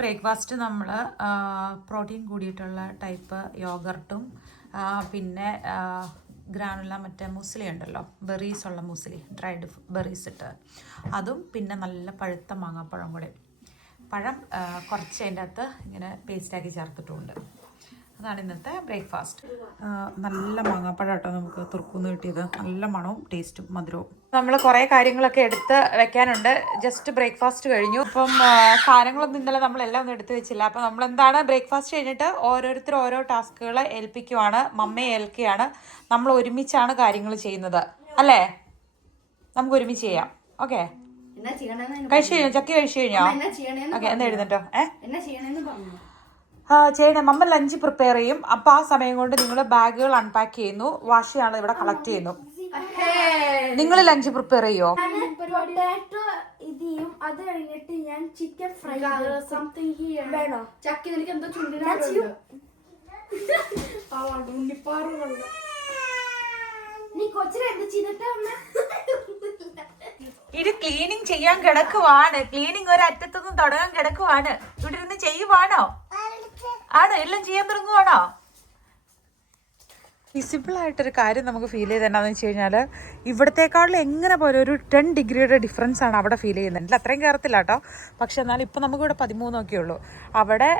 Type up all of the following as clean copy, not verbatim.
Breakfast നമ്മൾ protein കൂടിയിട്ടുള്ള type യോഗർട്ടും പിന്നെ ഗ്രാനുല മറ്റേ മുസ്ലി ഉണ്ടല്ലോ, ബെറീസ് ഉള്ള മുസ്ലി, ഡ്രൈഡ് ബെറീസ് ഇട്ട് അതും പിന്നെ നല്ല പഴുത്ത മാങ്ങാപ്പഴം കൂടെ. പഴം കുറച്ച് അതിൻ്റെ അകത്ത് ഇങ്ങനെ പേസ്റ്റാക്കി ചേർത്തിട്ടുമുണ്ട്. അതാണ് ഇന്നത്തെ ബ്രേക്ക്ഫാസ്റ്റ്. നല്ല മാങ്ങാപ്പഴം കേട്ടോ നമുക്ക് തുറക്കുന്ന് കിട്ടിയത്. നല്ല മണവും ടേസ്റ്റും മധുരവും. നമ്മൾ കുറേ കാര്യങ്ങളൊക്കെ എടുത്ത് വെക്കാനുണ്ട്. ജസ്റ്റ് ബ്രേക്ക്ഫാസ്റ്റ് കഴിഞ്ഞു. അപ്പം സാധനങ്ങളൊന്നും ഇന്നലെ നമ്മളെല്ലാം ഒന്നും എടുത്ത് വെച്ചില്ല. അപ്പം നമ്മളെന്താണ് ബ്രേക്ക്ഫാസ്റ്റ് കഴിഞ്ഞിട്ട് ഓരോരുത്തർ ഓരോ ടാസ്കുകൾ ഏൽപ്പിക്കുവാണ്. മമ്മയെ ഏൽക്കുകയാണ്. നമ്മൾ ഒരുമിച്ചാണ് കാര്യങ്ങൾ ചെയ്യുന്നത് അല്ലേ? നമുക്ക് ഒരുമിച്ച് ചെയ്യാം. ഓക്കെ, കഴിച്ചു കഴിഞ്ഞോ? ചക്കി കഴിച്ചു കഴിഞ്ഞോ? ഓക്കെ, എന്നാ എഴുന്നേറ്റോ. ചെയ്യണേ. മമ്മ ലഞ്ച് പ്രിപ്പയർ ചെയ്യും. അപ്പോൾ ആ സമയം കൊണ്ട് നിങ്ങൾ ബാഗുകൾ അൺപാക്ക് ചെയ്യുന്നു, വാഷ് ചെയ്യാനുള്ള ഇവിടെ കളക്ട് ചെയ്യുന്നു. നിങ്ങൾ ലഞ്ച് പ്രിപ്പയർ ചെയ്യോ? അത് കഴിഞ്ഞിട്ട് ഞാൻ ചിക്കൻ ഫ്രൈ വേണോ? ചക്കി എനിക്ക് എന്തോ നീ കൊച്ചിനെ എന്ത് ചെയ്തിട്ടാ? ഇത് ക്ലീനിങ് ചെയ്യാൻ കിടക്കുവാണ്. ക്ലീനിങ് ഒരറ്റത്തൊന്നും തുടങ്ങാൻ കിടക്കുവാണ്. ഇവിടെ ഇരുന്ന് ചെയ്യുവാണോ? ആണോ? എല്ലാം ചെയ്യാൻ തുടങ്ങുവാണോ? വിസിബിൾ ആയിട്ടൊരു കാര്യം നമുക്ക് ഫീൽ ചെയ്ത് എന്താണെന്ന് വെച്ച് കഴിഞ്ഞാൽ ഇവിടത്തേക്കാളും എങ്ങനെ പോലെ ഒരു 10 ഡിഗ്രിയുടെ ഡിഫറൻസ് ആണ് അവിടെ ഫീൽ ചെയ്യുന്നത്. അത്രയും കയറത്തില്ല കേട്ടോ, പക്ഷെ എന്നാലും ഇപ്പം നമുക്കിവിടെ 13 ഒക്കെ ഉള്ളൂ. അവിടെ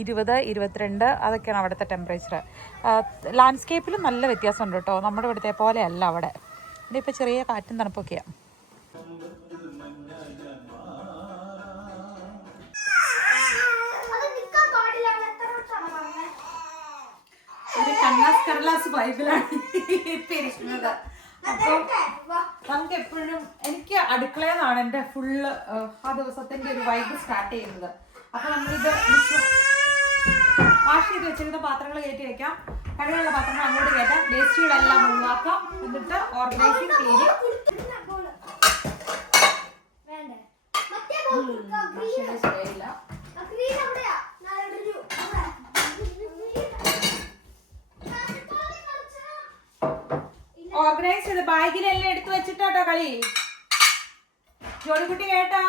20, 22 അതൊക്കെയാണ് അവിടുത്തെ ടെമ്പറേച്ചർ. ലാൻഡ്സ്കേപ്പിലും നല്ല വ്യത്യാസമുണ്ട് കേട്ടോ, നമ്മുടെ ഇവിടുത്തെ പോലെ അല്ല അവിടെ. ഇവിടെ ഇപ്പോൾ ചെറിയ കാറ്റും തണുപ്പൊക്കെയാണ്. ഒരു കണ്ണാസ് കടലാസ് ബൈബിളാണ് ഇപ്പം ഇരിക്കുന്നത്. അപ്പോൾ നമുക്ക് എപ്പോഴും എനിക്ക് അടുക്കളയിൽ നിന്നാണ് എൻ്റെ ഫുള്ള് ആ ദിവസത്തിൻ്റെ ഒരു വൈബ് സ്റ്റാർട്ട് ചെയ്യുന്നത്. അപ്പോൾ നമ്മളിത് വാഷ് ചെയ്ത് വെച്ചിരുന്ന പാത്രങ്ങൾ കയറ്റി വെക്കാം. കഴുകുള്ള പാത്രങ്ങൾ അങ്ങോട്ട് കയറ്റാം. വേസ്റ്റുകളെല്ലാം ഒഴിവാക്കാം. എന്നിട്ട് ഓർഗനൈസിങ് ക്ലീനിങ്. ശരിയില്ല. ഓർഗനൈസ് ചെയ്ത് ബാഗിലെല്ലാം എടുത്തു വെച്ചിട്ടോ കളി. ജോലിക്കുട്ടി കേട്ടോ?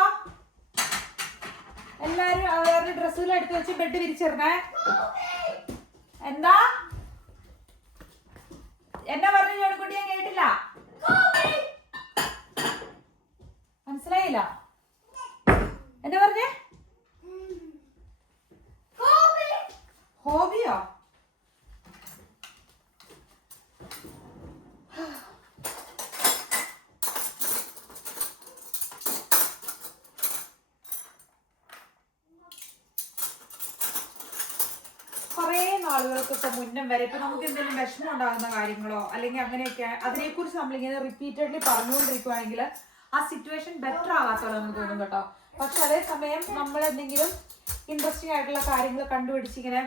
എല്ലാരും അവരുടെ ഡ്രസ്സുകൾ എടുത്തു വെച്ച് ബെഡ് വിരിച്ചിരുന്നേ. എന്താ എന്നാ പറഞ്ഞു ജോലിക്കുട്ടി? ഞാൻ കേട്ടില്ല. മനസ്സിലായില്ല എന്താ പറഞ്ഞേ? ഹോബിയോ? കുറേ നാളുകൾക്കൊക്കെ മുന്നേ വരെ ഇപ്പൊ നമുക്ക് എന്തെങ്കിലും വിഷമം ഉണ്ടാകുന്ന കാര്യങ്ങളോ അല്ലെങ്കിൽ അങ്ങനെയൊക്കെ അതിനെക്കുറിച്ച് നമ്മളിങ്ങനെ റിപ്പീറ്റഡ്ലി പറഞ്ഞുകൊണ്ടിരിക്കുവാണെങ്കിൽ ആ സിറ്റുവേഷൻ ബെറ്റർ ആകാത്തോളം നമുക്ക് തോന്നും കേട്ടോ. പക്ഷെ അതേസമയം നമ്മൾ എന്തെങ്കിലും ഇൻട്രസ്റ്റിംഗ് ആയിട്ടുള്ള കാര്യങ്ങൾ കണ്ടുപിടിച്ച് ഇങ്ങനെ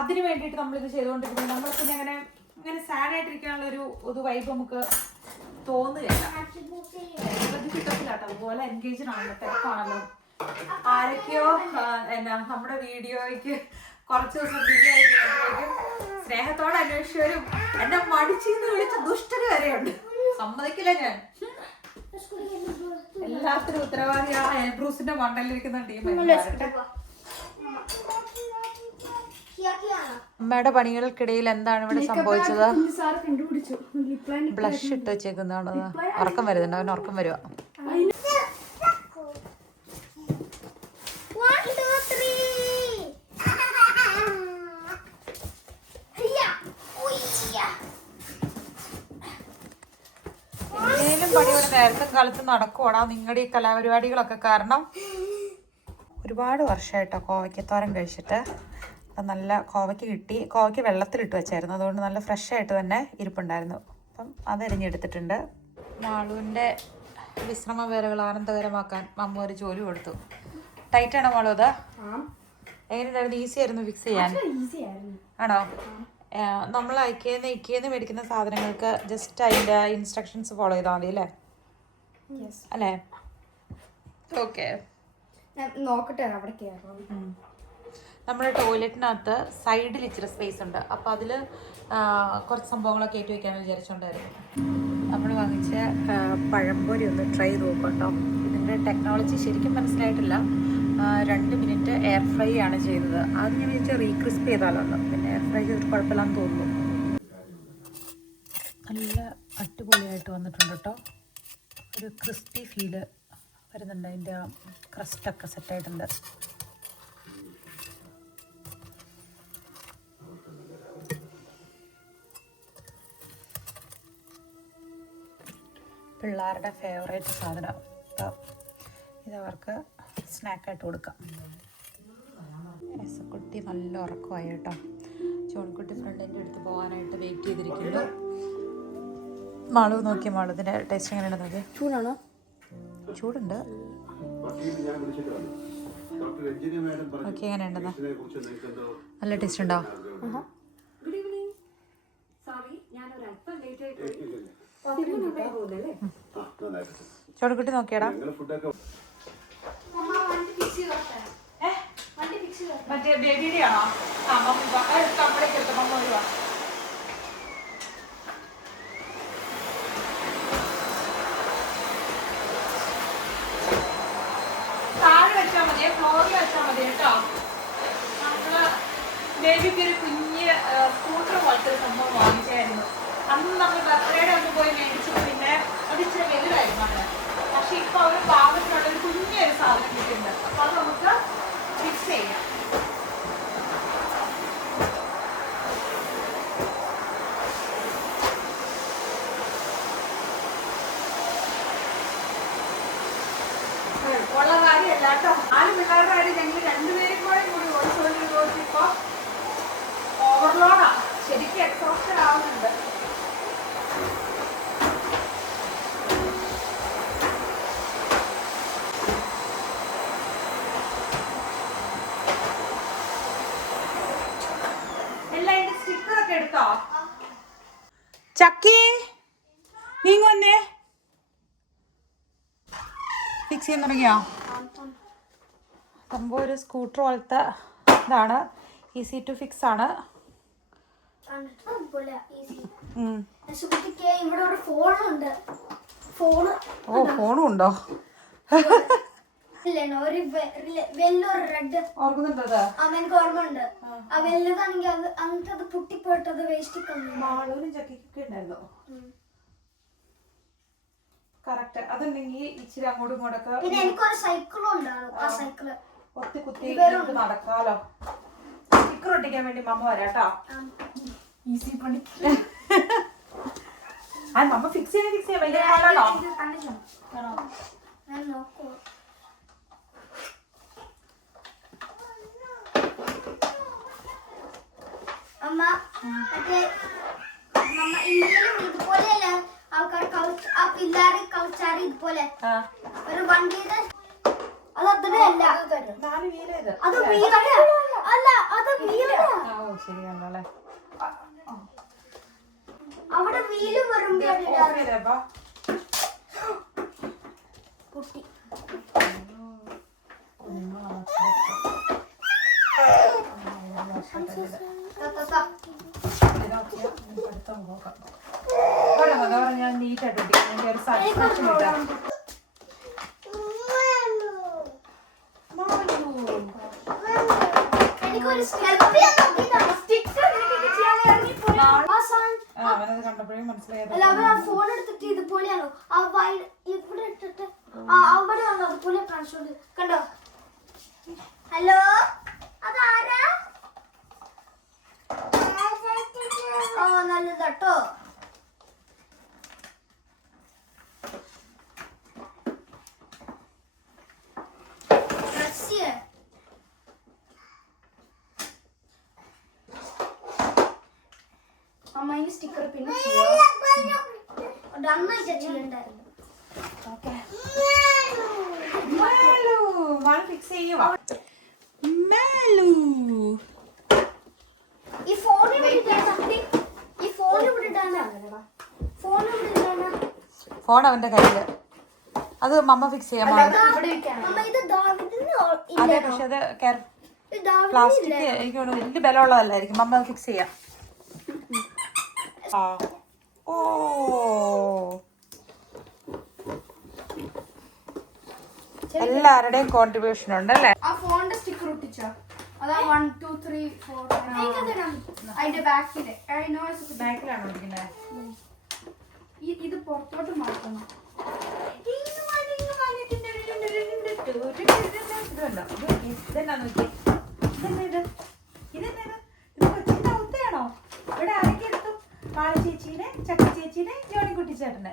അതിന് വേണ്ടിയിട്ട് നമ്മളിത് ചെയ്തുകൊണ്ടിരിക്കുന്നത് നമ്മൾ പിന്നെ അങ്ങനെ സാഡ് ആയിട്ടിരിക്കാനുള്ള ഒരു വൈബ് നമുക്ക് തോന്നുകയല്ല. ഇത് കിട്ടത്തില്ല കേട്ടോ. അതുപോലെ എൻഗേജ്ഡ് ആണല്ലോ, തിരക്കാണല്ലോ. ആരൊക്കെയോ എന്നാ നമ്മുടെ വീഡിയോയ്ക്ക് കുറച്ച് ദിവസം ഡിലേ ആയിട്ട് സ്നേഹത്തോടെ അന്വേഷിച്ചവരും എന്നെ മടിച്ചെന്ന് വിളിച്ച ദുഷ്ടര് വരെയുണ്ട്. സമ്മതിക്കില്ല ഞാൻ. എല്ലാത്തിനും ഉത്തരവാദി ആ എൽബ്രൂസിന്റെ മണ്ടലിരിക്കുന്ന ടീം. അമ്മയുടെ പണികൾക്കിടയിൽ എന്താണ് ഇവിടെ സംഭവിച്ചത്? ബ്ലഷ് ഇട്ട് വെച്ചേക്കുന്നതാണ്. ഉറക്കം വരുന്നുണ്ട്. അവന് ഉറക്കം വരുക. പണിയുടെ നേരത്തെ കാലത്ത് നടക്കുവാടാ നിങ്ങളുടെ ഈ കലാപരിപാടികളൊക്കെ കാരണം. ഒരുപാട് വർഷമായിട്ടോ കോവയ്ക്കത്തോരൻ കഴിച്ചിട്ട്. അപ്പം നല്ല കോവയ്ക്ക് കിട്ടി. കോവയ്ക്ക് വെള്ളത്തിലിട്ട് വെച്ചായിരുന്നു, അതുകൊണ്ട് നല്ല ഫ്രഷ് ആയിട്ട് തന്നെ ഇരിപ്പുണ്ടായിരുന്നു. അപ്പം അതെരിഞ്ഞെടുത്തിട്ടുണ്ട്. മാളുവിൻ്റെ വിശ്രമ വേളകൾ ആനന്ദകരമാക്കാൻ മമ്മ ഒരു ജോലി കൊടുത്തു. ടൈറ്റാണോ മാളു? അത് എങ്ങനെയുണ്ടായിരുന്നു? ഈസി ആയിരുന്നു ഫിക്സ് ചെയ്യാൻ? ആണോ? നമ്മൾ ഇക്കേന്ന് മേടിക്കുന്ന സാധനങ്ങൾക്ക് ജസ്റ്റ് അതിൻ്റെ ഇൻസ്ട്രക്ഷൻസ് ഫോളോ ചെയ്താൽ മതി അല്ലേ? അല്ലേ? ഓക്കെ, നോക്കട്ടെ. അവിടെ നമ്മുടെ ടോയ്ലറ്റിനകത്ത് സൈഡിൽ ഇച്ചിരി സ്പേസ് ഉണ്ട്. അപ്പോൾ അതിൽ കുറച്ച് സംഭവങ്ങളൊക്കെ കയറ്റി വയ്ക്കാമെന്ന് വിചാരിച്ചുകൊണ്ടായിരുന്നു. നമ്മൾ വാങ്ങിച്ച പഴംപൊരി ഒന്ന് ട്രൈ ചെയ്ത് നോക്കാം കേട്ടോ. ഇതിൻ്റെ ടെക്നോളജി ശരിക്കും മനസ്സിലായിട്ടില്ല. 2 മിനിറ്റ് എയർ ഫ്രൈ ആണ് ചെയ്തത്. ആദ്യം ഞാൻ വിചാരിച്ചാൽ റീക്രിസ്പ് ചെയ്താലൊന്ന്, പിന്നെ എയർ ഫ്രൈ ചെയ്തിട്ട് കുഴപ്പമില്ലാന്ന് തോന്നുന്നു. നല്ല അടിപൊളിയായിട്ട് വന്നിട്ടുണ്ട് കേട്ടോ. ഒരു ക്രിസ്പി ഫീല് വരുന്നുണ്ട്. അതിൻ്റെ ആ ക്രസ്റ്റൊക്കെ സെറ്റായിട്ടുണ്ട്. പിള്ളേരുടെ ഫേവറേറ്റ് സാധനം. അപ്പോൾ ഇതവർക്ക് സ്നാക്കായിട്ട് കൊടുക്കാം. എസക്കുട്ടി നല്ല ഉറക്കമായി കേട്ടോ. ചോൺകുട്ടി ഫ്രണ്ടിൻ്റെ അടുത്ത് പോകാനായിട്ട് വെയിറ്റ് ചെയ്തിരിക്കുന്നു. മാളു നോക്കിയ മാളു ഇതിൻ്റെ ടേസ്റ്റ് എങ്ങനെയാണ് നോക്കി? ചൂടാണോ? ചൂടുണ്ട്. ഓക്കെ, എങ്ങനെയുണ്ടെന്നാ? നല്ല ടേസ്റ്റ് ഉണ്ടോ? ചോൺകുട്ടി നോക്കിയടാ. മറ്റേ ബേബിയുടെ ആണോ? താഴെ വെച്ചാൽ മതി, ഫ്ലോറിൽ വെച്ചാൽ മതി കേട്ടോ. നമ്മള് ബേബിക്ക് ഒരു കുഞ്ഞ് സ്കൂട്ടർ പോലത്തെ ഒരു സംഭവം വാങ്ങിച്ചായിരുന്നു. അന്ന് നമ്മൾ ബർത്ത്ഡേയുടെ ഒന്ന് പോയി മേടിച്ചത്. പിന്നെ അത് ഇച്ചിരി വലുതായിരുന്നു അങ്ങനെ. പക്ഷെ ഇപ്പൊ ഒരു പാകത്തിനുള്ള ഒരു കുഞ്ഞൊരു സാധനം കിട്ടുന്നുണ്ട്. അപ്പൊ അത് നമുക്ക് ഫിക്സ് ചെയ്യാം. ഉള്ള കാര്യമല്ല കേട്ടോ. 4 പിള്ളേരുടെ കാര്യം ഞങ്ങൾ 2 പേരും കൂടി ഓടിച്ചോണ്ടിരുന്നോട്ട് ഇപ്പൊ ഓവർലോഡാ. ശരിക്കും എക്സോസ്റ്റഡ് ആവുന്നുണ്ട്. എല്ലാം അതിന്റെ സ്റ്റിക്കറൊക്കെ എടുത്തോ? ചക്കി നീങ്ങൊന്നേ ഫിക്സ് ചെയ്യാൻ തുടങ്ങിയോ? സംഭവം ഒരു സ്കൂട്ടർ പോലത്തെ ഇതാണ്. ഈസി ടു ഫിക്സ് ആണ്. ഓ, ഫോണും ഉണ്ടോ? ഓർക്കുന്നുണ്ടോ? മാളൂരും ചക്കിക്കൊക്കെ ഉണ്ടായിരുന്നു. കറക്റ്റ്. അതുണ്ടെങ്കിൽ ഇച്ചിരി അങ്ങോട്ടും ഇങ്ങോട്ടൊക്കെ പിന്നെ എനിക്കൊരു സൈക്കിളും ഉണ്ടായിരുന്നു. ആ സൈക്കിള് ഒത്തി കുത്തി നടക്കാലോ. സ്റ്റിക്കർ ഒട്ടിക്കാൻ വേണ്ടി മമ്മ വരാട്ടോ. ഈസി പണി. മമ്മ ഫിക്സ് ചെയ്യാൻ വലിയ ആളാണോ? അമ്മ മറ്റേ ഇന്ത്യയിലും ഇതുപോലെയല്ല ആൾക്കാർ ആ പിള്ളേരെ കളിച്ചാറ് ഇതുപോലെ ഒരു വണ്ടിയുടെ അത് അത്രയല്ല. അത് വീലല്ല. അല്ല, അത് വീലല്ല. അവിടെ വീല് വരുമ്പോ കുട്ടി ഞാൻ നീറ്റായിട്ട് ഒട്ടിക്കാൻ ഒരു സാറ്റിസ്ഫാക്ഷൻ കിട്ടാം. അവനത് കണ്ടപ്പോഴേ മനസ്സിലായത്. ഫോൺ എടുത്തിട്ട് ഇതുപോലെയാണോ ഇവിടെ ഇട്ടിട്ട് അവിടെ ആണോ അതുപോലെ കാണിച്ചോണ്ട് കണ്ടോ? ഹലോ, അതാരാ? നല്ലതാട്ടോ. അമ്മ സ്റ്റിക്കർ പിന്നെ ഫിക്സ് ചെയ്യുവാ. ഫോൺ അവന്റെ കയ്യില്. അത് മമ്മ ഫിക്സ് ചെയ്യാൻ. അതെ, പക്ഷെ അത് പ്ലാസ്റ്റിക് എനിക്ക് വലിയ ബലമുള്ളതല്ലായിരിക്കും. മമ്മ ഫിക്സ് ചെയ്യാം. ഓ എല്ലാവരുടെയും കോൺട്രിബ്യൂഷൻ ഉണ്ട് അല്ലേ? ആ ഫോണിന്റെ സ്റ്റിക്കർ ഒട്ടിച്ചോ? അതാ 1 2 3 4 അതിന്റെ ബാക്കില് ബാക്കിലാണോ ഇരിക്കുന്നത്? ഇത് പുറത്തോട്ട് മാറ്റണം. ചേച്ചീനെ ചക്ക ചേച്ചീനെ ജോണിക്കുട്ടി ചേട്ടനെ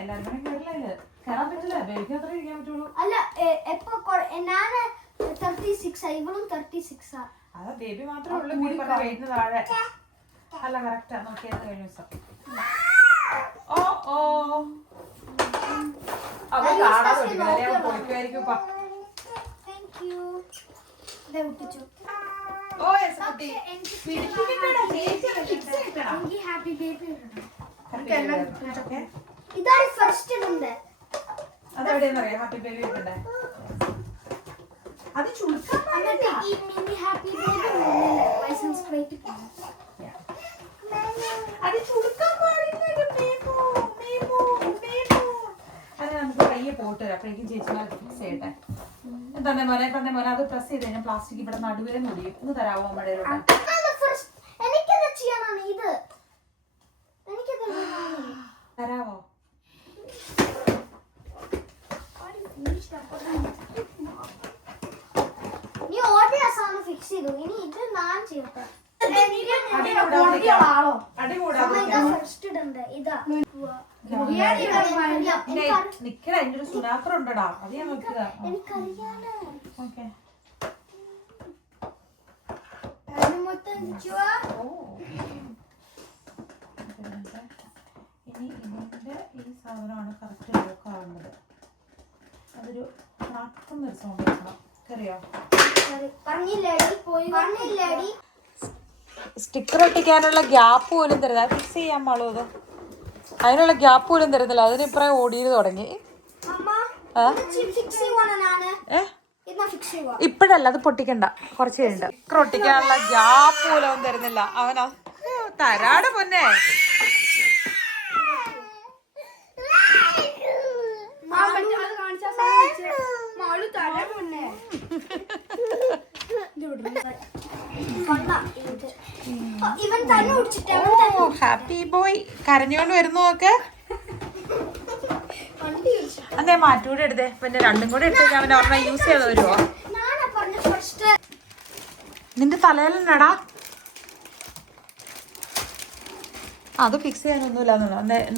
എല്ലാവരും കൂടെ കേരളയില് കയറാൻ പറ്റില്ല. ബേബിക്ക് അത്ര ഇരിക്കാൻ പറ്റുള്ളൂ. അല്ല എപ്പോ ഞാന് 36 ഇവളും 36 അതാ ബേബി മാത്രമേ ഉള്ളൂ വെയിറ്റിന് താഴെ. അല്ല കറക്റ്റാ നോക്കിയത് കഴിഞ്ഞ ദിവസം. ഓ ഓ അവൾ കാണാതെ പൊളിക്കുമായിരിക്കും. ഓ ഹാപ്പി ബേബി ഇതാണ് ഫസ്റ്റ് ഉണ്ട്. അതെവിടെയെന്നറിയാം ഹാപ്പി ബേബി ഇട്ടേ. അത് ചുളുക്കാൻ ഈ mini happy baby licence plate അത് ചുളുക്കാൻ പാടില്ല. അത് നമുക്ക് പയ്യെ പോട്ട് വരാം. അപ്പോഴേക്കും ചേച്ചിമാർ ഫിക്സ് ചെയ്യട്ടെ. തന്നെ മോനെ അത് പ്രസ് ചെയ്ത് കഴിഞ്ഞാൽ പ്ലാസ്റ്റിക് ഇവിടെ നടുവേ മുടിയും. ഒന്ന് തരാമോ അമ്മയുടെ? തരാവോ? നീ ഓർഡർ സാധനം ഫിക്സ് ചെയ്തു. ഇനി ഇത് ഞാൻ ചെയ്യട്ടെ. നിക്കട അതിന്റെ ഒരു സുനാക്രം ഉണ്ടടാ. അത് ഞാൻ നോക്കുക. ഇനി ഇതിന്റെ ഈ സാധനമാണ് കറക്റ്റ് നോക്കാവുന്നത്. അതൊരു നടക്കുന്നൊരു സൗണ്ട് വെക്കണം. കറിയോ? സ്റ്റിക്കർ ഒട്ടിക്കാനുള്ള ഗ്യാപ്പ് പോലും തരുന്നില്ല. ഫിക്സ് ചെയ്യാൻ പാടും. അത് അതിനുള്ള ഗ്യാപ്പ് പോലും തരുന്നില്ല. അതിനിപ്പറേ ഓടിയത് തുടങ്ങി. ഇപ്പഴല്ല, അത് പൊട്ടിക്കണ്ട, കുറച്ച് കഴിഞ്ഞിട്ട്. സ്റ്റിക്കർ ഒട്ടിക്കാനുള്ള ഗ്യാപ്പ് പോലും തരുന്നില്ല. അവനാ തരാട് പൊന്നെ. ഹാപ്പി ബോയ് കരഞ്ഞോണ്ട് വരുന്നു നോക്ക്. അതെ മാറ്റൂടെ എടുത്തേ. പിന്നെ രണ്ടും കൂടെ എടുത്ത് അവൻ ഒരെണ്ണം യൂസ് ചെയ്ത് വരുമോ? നിന്റെ തലയിലെന്നാടാ? അത് ഫിക്സ് ചെയ്യാനൊന്നുമില്ല.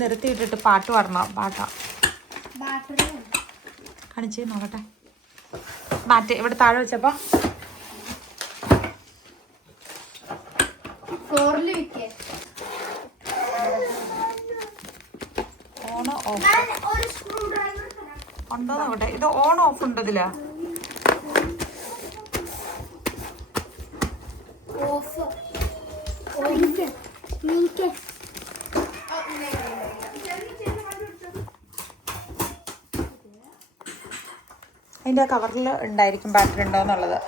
നിർത്തിയിട്ടിട്ട് പാട്ട് പാടണം. പാട്ടാ കാണിച്ചേ നോക്കട്ടെ. മാറ്റ് ഇവിടെ താഴെ വെച്ചപ്പോ ഓൺ ഓഫ് ഉണ്ടോ നോക്കട്ടെ. ഇത് ഓൺ ഓഫ് ഉണ്ട് ഇതിലാ. അതിന്റെ കവറിൽ ഉണ്ടായിരിക്കും ബാറ്ററി ഉണ്ടോ എന്നുള്ളത്.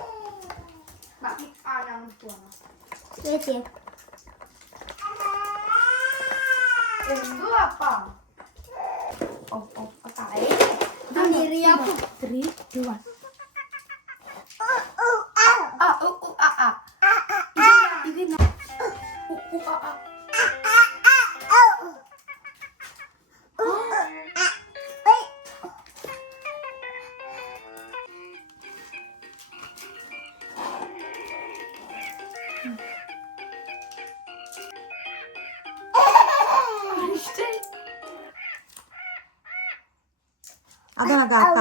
അതാണ് കാക്ക.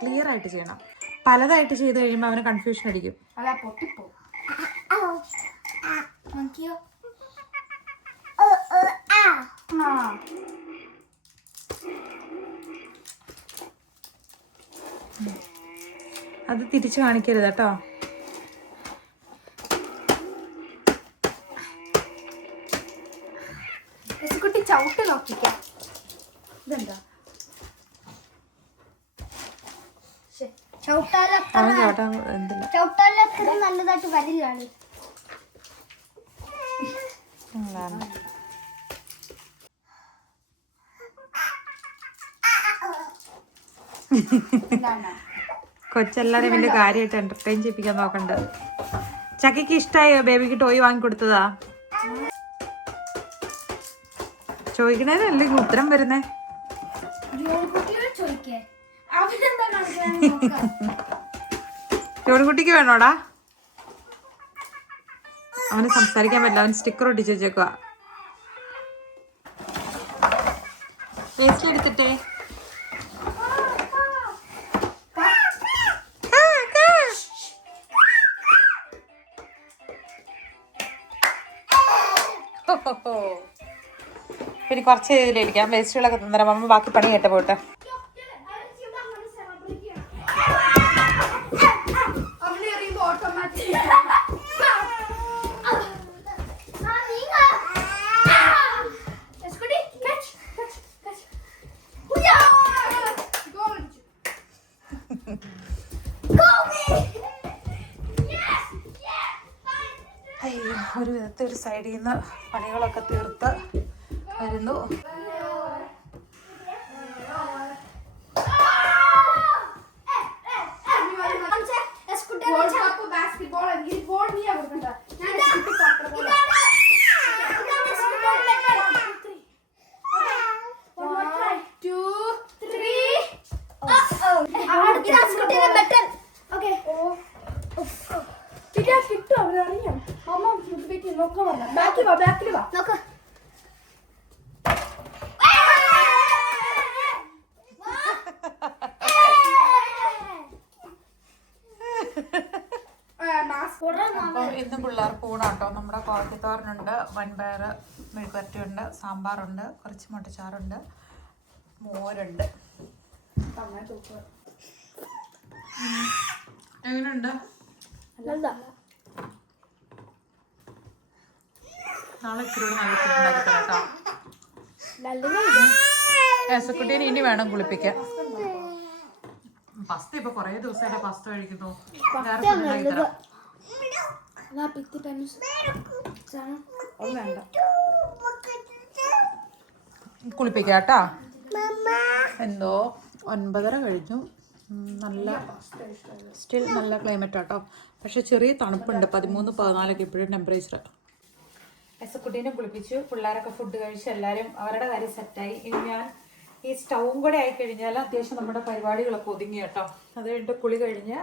ക്ലിയർ ആയിട്ട് ചെയ്യണം. പലതായിട്ട് ചെയ്ത് കഴിയുമ്പോൾ അവന് കൺഫ്യൂഷൻ അടിക്കും. അത് തിരിച്ചു കാണിക്കരുത് കേട്ടോ. ചവിട്ട് നോക്കിക്കാം. ഇതെന്താ ചവിട്ടാലത്ര നല്ലതായിട്ട് വരില്ലാണ്. കൊച്ചെല്ലാരും വലിയ കാര്യമായിട്ട് എന്റർടൈൻ ചെയ്യിപ്പിക്കാൻ നോക്കണ്ട. ചക്കിക്ക് ഇഷ്ടായോ ബേബിക്ക് ടോയ് വാങ്ങിക്കൊടുത്തതാ? ചോദിക്കണേനല്ലേ ഉത്തരം വരുന്നേ. ജോണിക്കുട്ടിക്ക് വേണോടാ? അവന് സംസാരിക്കാൻ പറ്റില്ല, അവൻ സ്റ്റിക്കർ ഒട്ടിച്ച് വെച്ചേക്കുവാ. വേസ്റ്റ് എടുത്തിട്ടേ. പിന്നെ കുറച്ച് ഇതിലിരിക്കാം, വേസ്റ്റുകളൊക്കെ തന്നേരം അമ്മ ബാക്കി പണി കേട്ട പോട്ടെ. ഒരു വിധത്തിൽ ഒരു സൈഡിൽ നിന്ന് പണികളൊക്കെ തീർത്ത് വരുന്നു. ഇന്ന് പിള്ളേർക്ക് ഊണാട്ടോ. നമ്മുടെ കോവയ്ക്കത്തോരനുണ്ട്, വൻപയർ മെഴുക്കുവരട്ടിയുണ്ട്, സാമ്പാറുണ്ട്, കുറച്ച് മുട്ടച്ചാറുണ്ട്, മോരുണ്ട്. എങ്ങനെയുണ്ട്? നാളെ ഇച്ചിരി നല്ല കേട്ടോ. ഏസക്കുട്ടീനെ ഇനി വേണം കുളിപ്പിക്കാൻ. പസ്ത ഇപ്പൊ കൊറേ ദിവസമായിട്ട് പസ്ത കഴിക്കുന്നു. കുളിപ്പിക്കാട്ടോ. എന്തോ 9:30 കഴിഞ്ഞു. നല്ല സ്റ്റിൽ നല്ല ക്ലൈമറ്റ് ആട്ടോ. പക്ഷെ ചെറിയ തണുപ്പുണ്ട്. 13-14 ഇപ്പോഴും ടെമ്പറേച്ചർ. എസക്കുട്ടീനെ കുളിപ്പിച്ചു, പിള്ളേരൊക്കെ ഫുഡ് കഴിച്ച് എല്ലാവരും അവരുടെ കാര്യം സെറ്റായി. ഇനി ഞാൻ ഈ സ്റ്റൗവും കൂടെ ആയിക്കഴിഞ്ഞാൽ അത്യാവശ്യം നമ്മുടെ പരിപാടികളൊക്കെ ഒതുങ്ങി കേട്ടോ. അത് കഴിഞ്ഞിട്ട് കുളി കഴിഞ്ഞ്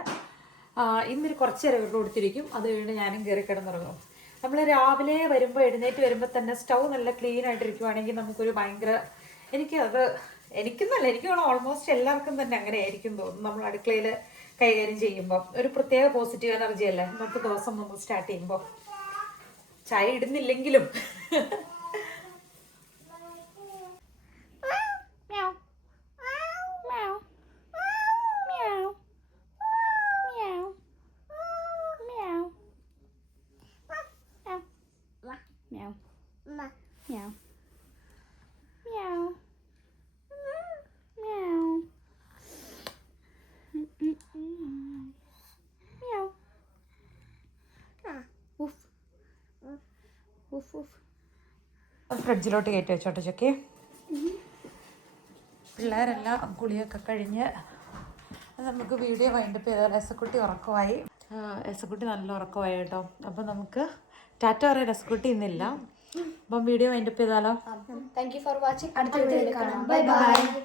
ഇന്നൊരു കുറച്ച് നേരം ഇവിടെ കൊടുത്തിരിക്കും. അത് കഴിഞ്ഞ് ഞാനും കയറി കിടന്നിറങ്ങും. നമ്മൾ രാവിലെ വരുമ്പോൾ എഴുന്നേറ്റ് വരുമ്പോൾ തന്നെ സ്റ്റൗ നല്ല ക്ലീൻ ആയിട്ടിരിക്കുവാണെങ്കിൽ നമുക്കൊരു ഭയങ്കര എനിക്കെന്നല്ല, എനിക്ക് വേണം ഓൾമോസ്റ്റ് എല്ലാവർക്കും തന്നെ അങ്ങനെ ആയിരിക്കും തോന്നുന്നു. നമ്മൾ അടുക്കളയിൽ കൈകാര്യം ചെയ്യുമ്പോൾ ഒരു പ്രത്യേക പോസിറ്റീവ് എനർജി അല്ലേ ഇന്നത്തെ ദിവസം നമ്മൾ സ്റ്റാർട്ട് ചെയ്യുമ്പോൾ. ചായ ഇടുന്നില്ലെങ്കിലും ഫ്രിഡ്ജിലോട്ട് കയറ്റി വെച്ചോട്ടെ ചൊക്കെ. പിള്ളേരെല്ലാം കുളിയൊക്കെ കഴിഞ്ഞ് നമുക്ക് വീഡിയോ വൈൻഡപ്പ് ചെയ്താൽ എസക്കുട്ടി ഉറക്കമായി. എസക്കുട്ടി നല്ല ഉറക്കമായി കേട്ടോ. അപ്പം നമുക്ക് ടാറ്റ പറയാൻ എസക്കുട്ടി ഇന്നില്ല. അപ്പം വീഡിയോ വൈൻഡപ്പ് ചെയ്താലോ? Thank you for watching. അടുത്ത വീഡിയോയിൽ കാണാം. Bye bye.